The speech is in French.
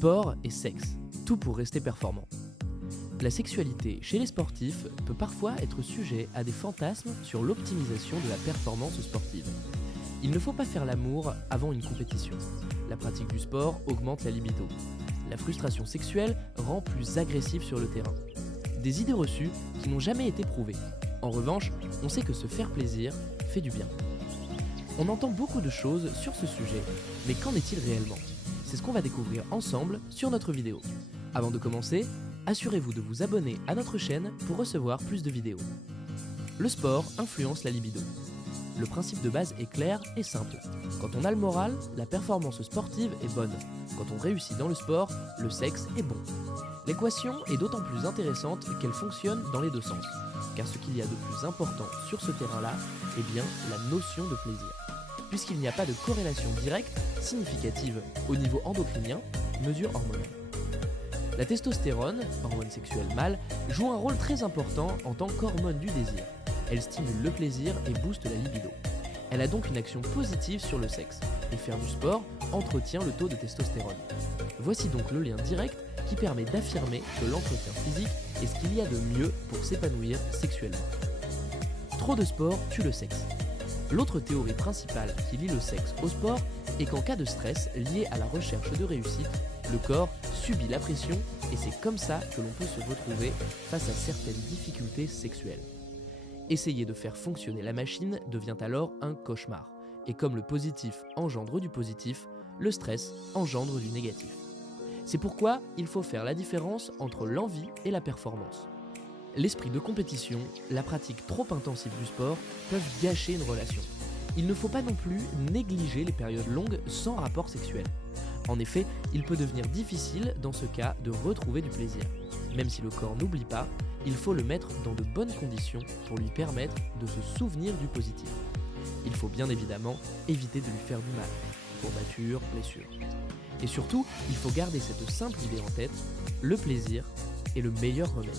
Sport et sexe, tout pour rester performant. La sexualité chez les sportifs peut parfois être sujet à des fantasmes sur l'optimisation de la performance sportive. Il ne faut pas faire l'amour avant une compétition. La pratique du sport augmente la libido. La frustration sexuelle rend plus agressif sur le terrain. Des idées reçues qui n'ont jamais été prouvées. En revanche, on sait que se faire plaisir fait du bien. On entend beaucoup de choses sur ce sujet, mais qu'en est-il réellement ? C'est ce qu'on va découvrir ensemble sur notre vidéo. Avant de commencer, assurez-vous de vous abonner à notre chaîne pour recevoir plus de vidéos. Le sport influence la libido. Le principe de base est clair et simple. Quand on a le moral, la performance sportive est bonne. Quand on réussit dans le sport, le sexe est bon. L'équation est d'autant plus intéressante qu'elle fonctionne dans les deux sens. Car ce qu'il y a de plus important sur ce terrain-là est bien la notion de plaisir. Puisqu'il n'y a pas de corrélation directe, significative au niveau endocrinien, mesure hormonale. La testostérone, hormone sexuelle mâle, joue un rôle très important en tant qu'hormone du désir. Elle stimule le plaisir et booste la libido. Elle a donc une action positive sur le sexe, et faire du sport entretient le taux de testostérone. Voici donc le lien direct qui permet d'affirmer que l'entretien physique est ce qu'il y a de mieux pour s'épanouir sexuellement. Trop de sport tue le sexe. L'autre théorie principale qui lie le sexe au sport est qu'en cas de stress lié à la recherche de réussite, le corps subit la pression et c'est comme ça que l'on peut se retrouver face à certaines difficultés sexuelles. Essayer de faire fonctionner la machine devient alors un cauchemar. Et comme le positif engendre du positif, le stress engendre du négatif. C'est pourquoi il faut faire la différence entre l'envie et la performance. L'esprit de compétition, la pratique trop intensive du sport peuvent gâcher une relation. Il ne faut pas non plus négliger les périodes longues sans rapport sexuel. En effet, il peut devenir difficile dans ce cas de retrouver du plaisir. Même si le corps n'oublie pas, il faut le mettre dans de bonnes conditions pour lui permettre de se souvenir du positif. Il faut bien évidemment éviter de lui faire du mal, courbatures, blessures. Et surtout, il faut garder cette simple idée en tête, le plaisir est le meilleur remède.